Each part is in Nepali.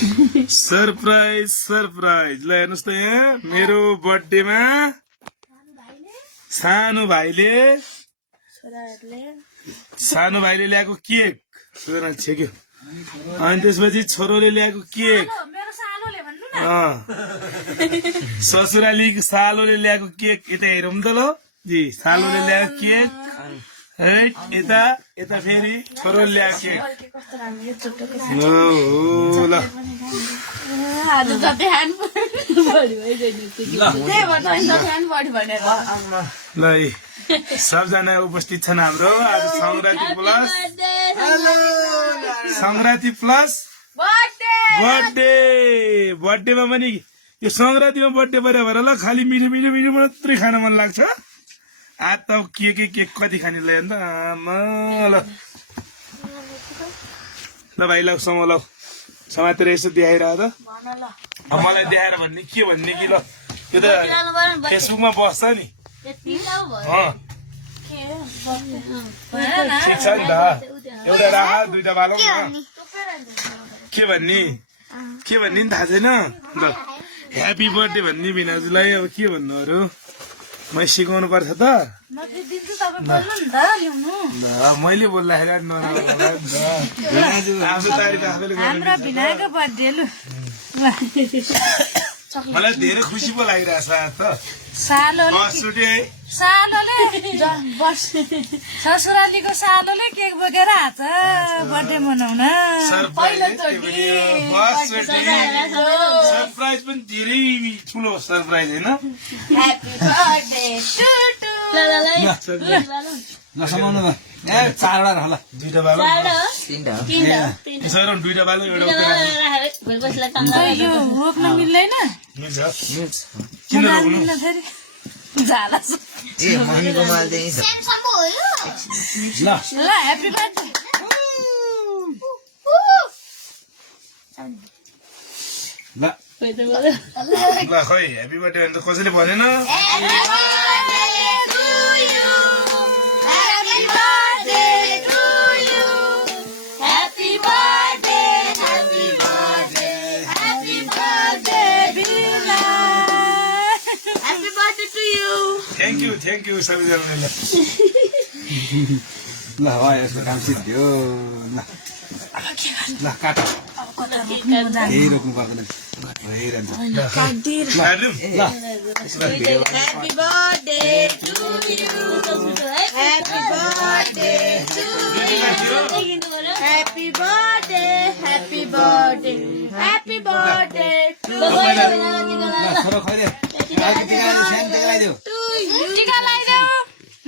सरप्राइज सरप्राइज ल हेर्नुहोस् त यहाँ मेरो बर्थडेमा सानो भाइले ल्याएको केक छेक्यो अनि त्यसपछि छोरोले ल्याएको केक ससुराली सालोले ल्याएको केक यता हेरौँ त ल जी सालोले ल्याएको केक है यता यता फेरि छोरोले ल्याएको केक ल ल सबजना उपस्थित छन् हाम्रो आज संक्रान्ति प्लस बर्थडेमा पनि यो संक्रान्तिमा बर्थडे पऱ्यो भएर ल खालि मिठो मिठो मिठो मात्रै खान मन लाग्छ आज त के कति खाने ल अन्त आमा ल भाइ ल समातेर यसो देखाइरह त मलाई देखाएर भन्ने के भन्ने कि ल यो त फेसबुकमा बस्छ नि ठिक छ नि त एउटा राख दुईटा बालौँ न के भन्ने नि थाहा छैन ल ह्याप्पी बर्थडे भन्ने भिनाजुलाई अब के भन्नु अरू मैले सिकाउनु पर्छ त मैले बोल्दाखेरि मलाई धेरै खुसी पो लागिरहेछ त ससुरालीको सालोले केक बोकेर आछ बर्थडे मनाउन सरप्राइज पनि धेरै ठुलो सरप्राइज होइन समाउनु चारवटा रह ल दुईटा बालो दुईटा बालो यो रोक्न मिल्दैन किन रोक्नु झाला ल ह्याप्पी बर्थडे ल खै ह्याप्पी बर्थडे भने त कसैले भनेन थ्याङ्क यू सबैजनाले ल यसको काम सिद्धियो ल काट केही रोक्नु पर्दैन भइरहन्छ Happy birthday to you. Happy birthday to you. Happy birthday, happy birthday, happy birthday to you. छोरो खैरे टिका लगाइदेऊ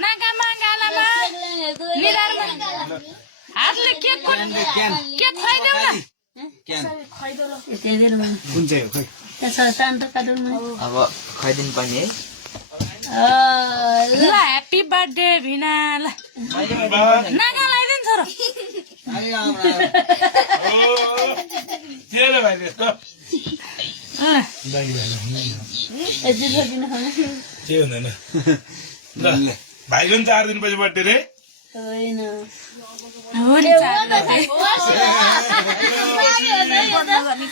नाकामा गालामा निधारमा हातले केक खुवाइदेऊ न कुन चाहिँ हो खै अब खुवाइदिनु पर्ने है ल ह्याप्पी बर्थडे भिना ल नागा लगाइदिनु छोरो के हुँदैन ल भाइको पनि 4 दिनपछि बर्थडे रे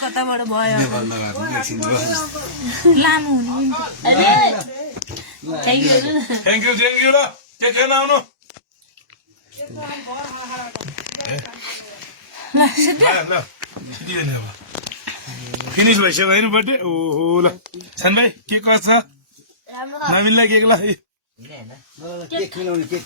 कताबाट भयो लामो थ्याङ्क यू ल के खान आउनु ल फिनिस भइसक्यो होइन बर्थडे ओहो ल सान भाइ के कसो छ नमिल्ला केक ल केक मिलाउने केक